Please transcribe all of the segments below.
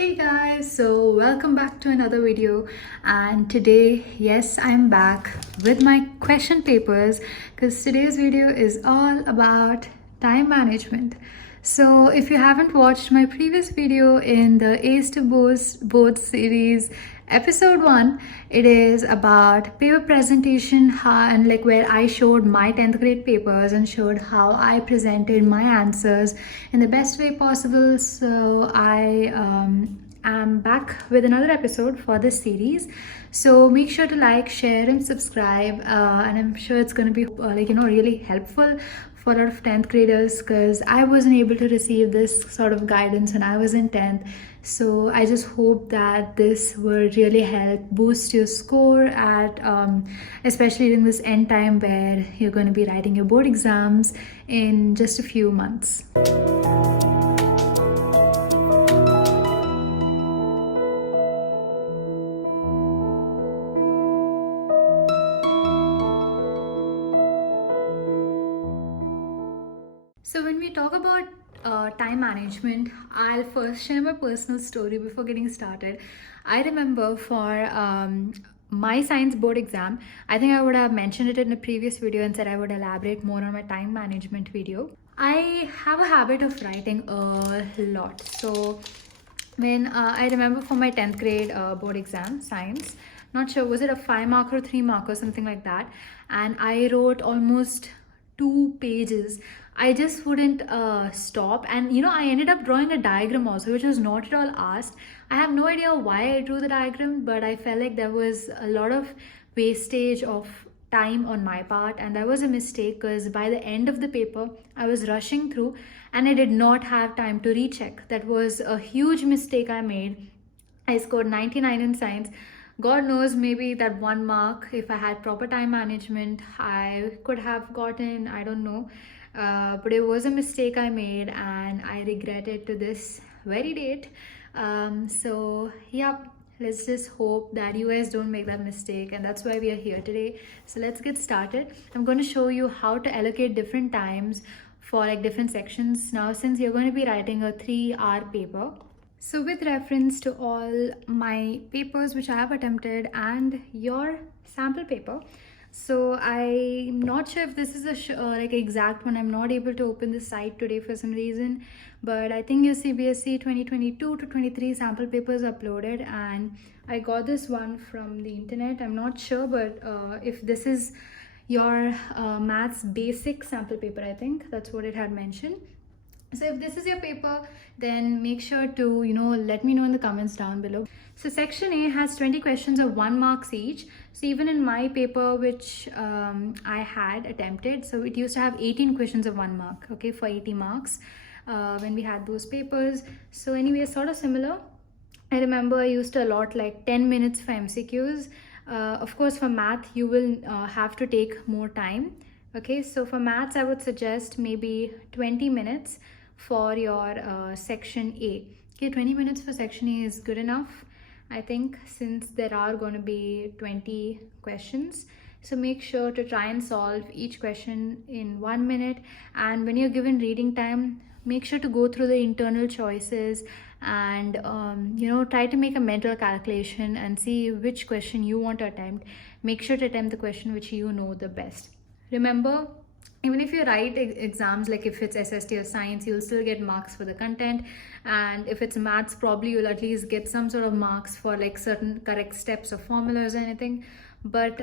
Hey guys, so welcome back to another video, and today, yes, I'm back with my question papers because today's video is all about time management. So if you haven't watched my previous video in the Ace to Board series episode 1, it is about paper presentation, and like where I showed my 10th grade papers and showed how I presented my answers in the best way possible. So I am back with another episode for this series. So make sure to like, share and subscribe, and I'm sure it's going to be really helpful for a lot of 10th graders because I wasn't able to receive this sort of guidance when I was in 10th. So I just hope that this will really help boost your score at especially during this end time where you're going to be writing your board exams in just a few months. So when we talk about time management, I'll first share my personal story before getting started. I remember for my science board exam, I think I would have mentioned it in a previous video and said I would elaborate more on my time management video. I have a habit of writing a lot. So when I remember for my 10th grade board exam, science, not sure, was it a 5 mark or 3 mark or something like that? And I wrote almost 2 pages. I just wouldn't stop, and I ended up drawing a diagram also, which was not at all asked. I have no idea why I drew the diagram, but I felt like there was a lot of wastage of time on my part, and that was a mistake because by the end of the paper I was rushing through and I did not have time to recheck. That was a huge mistake I made. I scored 99 in science. God knows, maybe that 1 mark, if I had proper time management, I could have gotten, I don't know. But it was a mistake I made and I regret it to this very date. So yeah, let's just hope that you guys don't make that mistake, and that's why we are here today. So let's get started. I'm going to show you how to allocate different times for like different sections. Now, since you're going to be writing a 3-hour paper, so with reference to all my papers which I have attempted and your sample paper, so I'm not sure if this is a like exact one. I'm not able to open the site today for some reason, but I think your CBSE 2022 to 23 sample papers uploaded, and I got this one from the internet. I'm not sure, but if this is your maths basic sample paper, I think that's what it had mentioned. So if this is your paper, then make sure to let me know in the comments down below. So section A has 20 questions of 1 marks each. So even in my paper, which I had attempted, so it used to have 18 questions of 1 mark, okay, for 80 marks when we had those papers. So anyway, sort of similar. I remember I used to allot like 10 minutes for MCQs. Of course, for math, you will have to take more time. Okay, so for maths, I would suggest maybe 20 minutes for your section A. Okay, 20 minutes for section A is good enough, I think, since there are going to be 20 questions. So make sure to try and solve each question in 1 minute. And when you're given reading time, make sure to go through the internal choices and try to make a mental calculation and see which question you want to attempt. Make sure to attempt the question which you know the best. Remember, even if you write exams, like if it's SST or science, you'll still get marks for the content, and if it's maths, probably you'll at least get some sort of marks for like certain correct steps or formulas or anything. But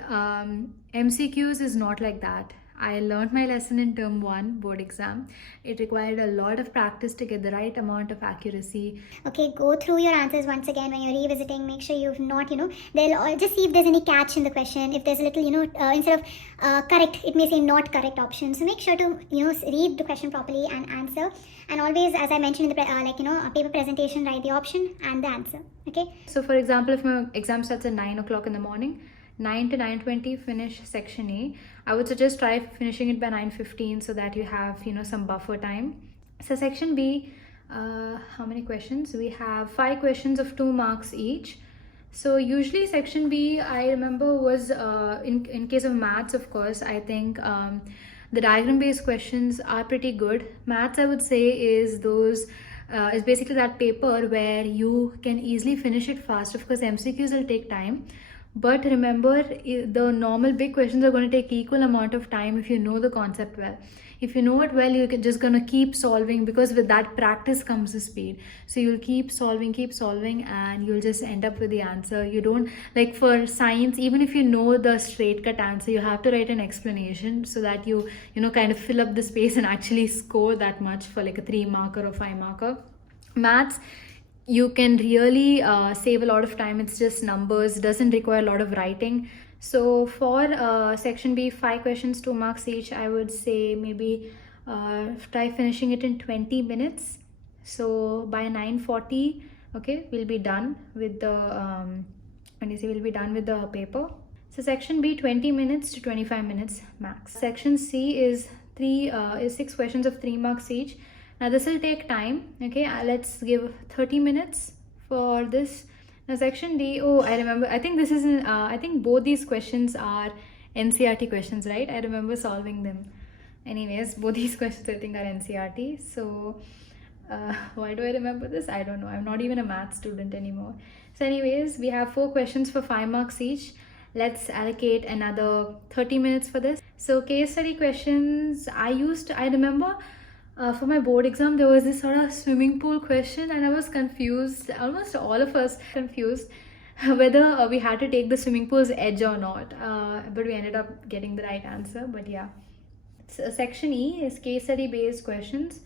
MCQs is not like that. I learned my lesson in term 1 board exam. It required a lot of practice to get the right amount of accuracy. Okay, go through your answers once again when you're revisiting. Make sure you've not, they'll just see if there's any catch in the question. If there's a little, instead of correct, it may say not correct option. So make sure to, read the question properly and answer. And always, as I mentioned in the, a paper presentation, write the option and the answer. Okay. So for example, if my exam starts at 9 o'clock in the morning, 9 to 9:20 finish section A. I would suggest try finishing it by 9:15 so that you have some buffer time. So section B, how many questions? We have 5 questions of 2 marks each. So usually section B, I remember, was in case of maths, of course, I think the diagram based questions are pretty good. Maths, I would say, is those is basically that paper where you can easily finish it fast. Of course, MCQs will take time, but remember, the normal big questions are going to take equal amount of time if you know the concept well. If you know it well, you're just going to keep solving, because with that practice comes the speed. So you'll keep solving, and you'll just end up with the answer. You don't, like for science, even if you know the straight cut answer, you have to write an explanation so that you know, kind of fill up the space and actually score that much for like a 3 marker or 5 marker. Maths, you can really save a lot of time. It's just numbers, doesn't require a lot of writing. So for section B, 5 questions, 2 marks each, I would say maybe try finishing it in 20 minutes. So by 9:40, okay, we'll be done with the we'll be done with the paper. So section B, 20 minutes to 25 minutes max. Section C is 6 questions of 3 marks each. Now this will take time. Okay, let's give 30 minutes for this. Now section D, oh, I remember, I think this is I think both these questions are NCRT questions, right? I remember solving them. Anyways, both these questions I think are NCRT. So why do I remember this? I don't know. I'm not even a math student anymore. So anyways, we have 4 questions for 5 marks each. Let's allocate another 30 minutes for this. So case study questions, I remember for my board exam, there was this sort of swimming pool question, and I was confused. Almost all of us confused whether we had to take the swimming pool's edge or not. But we ended up getting the right answer. But yeah. So section E is case study based questions.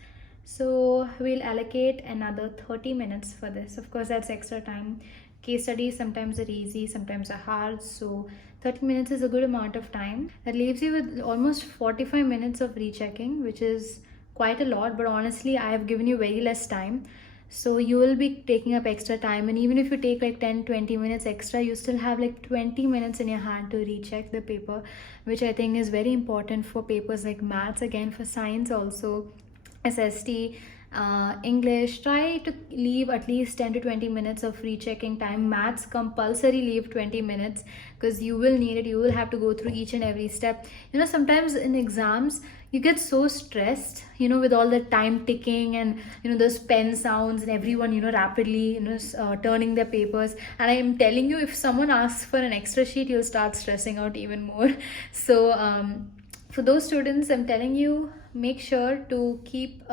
So we'll allocate another 30 minutes for this. Of course, that's extra time. Case studies sometimes are easy, sometimes are hard. So 30 minutes is a good amount of time. That leaves you with almost 45 minutes of rechecking, which is quite a lot, but honestly I have given you very less time, so you will be taking up extra time. And even if you take like 10-20 minutes extra, you still have like 20 minutes in your hand to recheck the paper, which I think is very important for papers like maths, again for science also, SST, English. Try to leave at least 10-20 minutes of rechecking time. Maths, compulsory leave 20 minutes, because you will need it. You will have to go through each and every step. You know, sometimes in exams you get so stressed, you know, with all the time ticking and, you know, those pen sounds and everyone, you know, rapidly, you know, turning their papers. And I am telling you, if someone asks for an extra sheet, you'll start stressing out even more. So for those students, I'm telling you, make sure to keep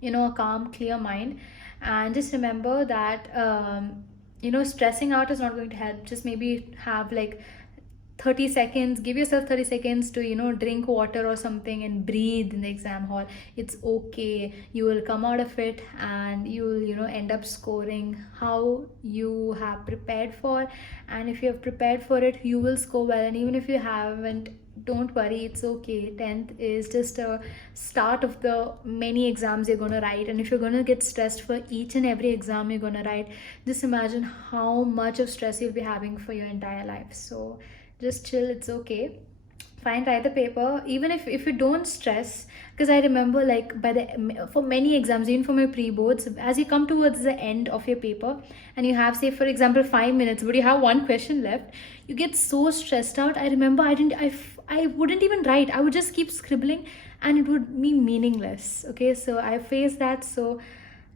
you know, a calm, clear mind, and just remember that you know, stressing out is not going to help. Just maybe have like 30 seconds, give yourself 30 seconds to, you know, drink water or something and breathe in the exam hall. It's okay. You will come out of it, and you will, you know, end up scoring how you have prepared for. And if you have prepared for it, you will score well. And even if you haven't, don't worry, it's okay. 10th is just a start of the many exams you're going to write. And if you're going to get stressed for each and every exam you're going to write, just imagine how much of stress you'll be having for your entire life. So just chill, it's okay. Fine, write the paper. Even if you don't stress, because I remember, like, for many exams, even for my pre-boards, as you come towards the end of your paper and you have, say for example, 5 minutes, but you have one question left, you get so stressed out. I remember I wouldn't even write. I would just keep scribbling, and it would be meaningless. Okay, so I faced that. So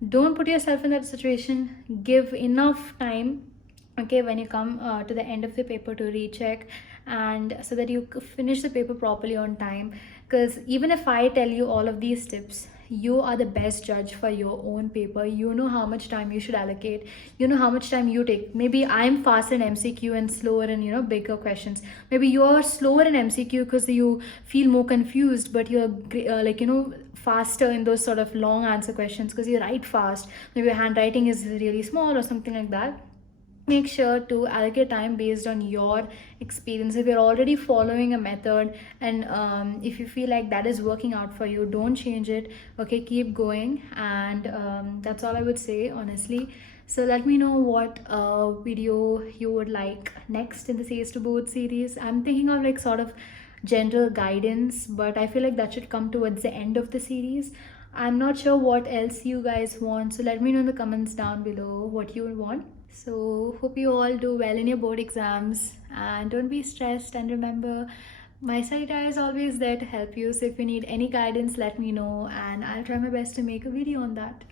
don't put yourself in that situation. Give enough time, okay, when you come to the end of the paper, to recheck, and so that you finish the paper properly on time. Because even if I tell you all of these tips, you are the best judge for your own paper. You know how much time you should allocate, you know how much time you take. Maybe I'm faster in MCQ and slower in, you know, bigger questions. Maybe you're slower in MCQ because you feel more confused, but you're like, you know, faster in those sort of long answer questions because you write fast. Maybe your handwriting is really small or something like that. Make sure to allocate time based on your experience. If you're already following a method, and if you feel like that is working out for you, don't change it. Okay, keep going. And that's all I would say, honestly. So let me know what video you would like next in the CS to Board series. I'm thinking of like sort of general guidance, but I feel like that should come towards the end of the series. I'm not sure what else you guys want, so let me know in the comments down below what you want. So hope you all do well in your board exams, and don't be stressed. And remember, my study tie is always there to help you. So if you need any guidance, let me know, and I'll try my best to make a video on that.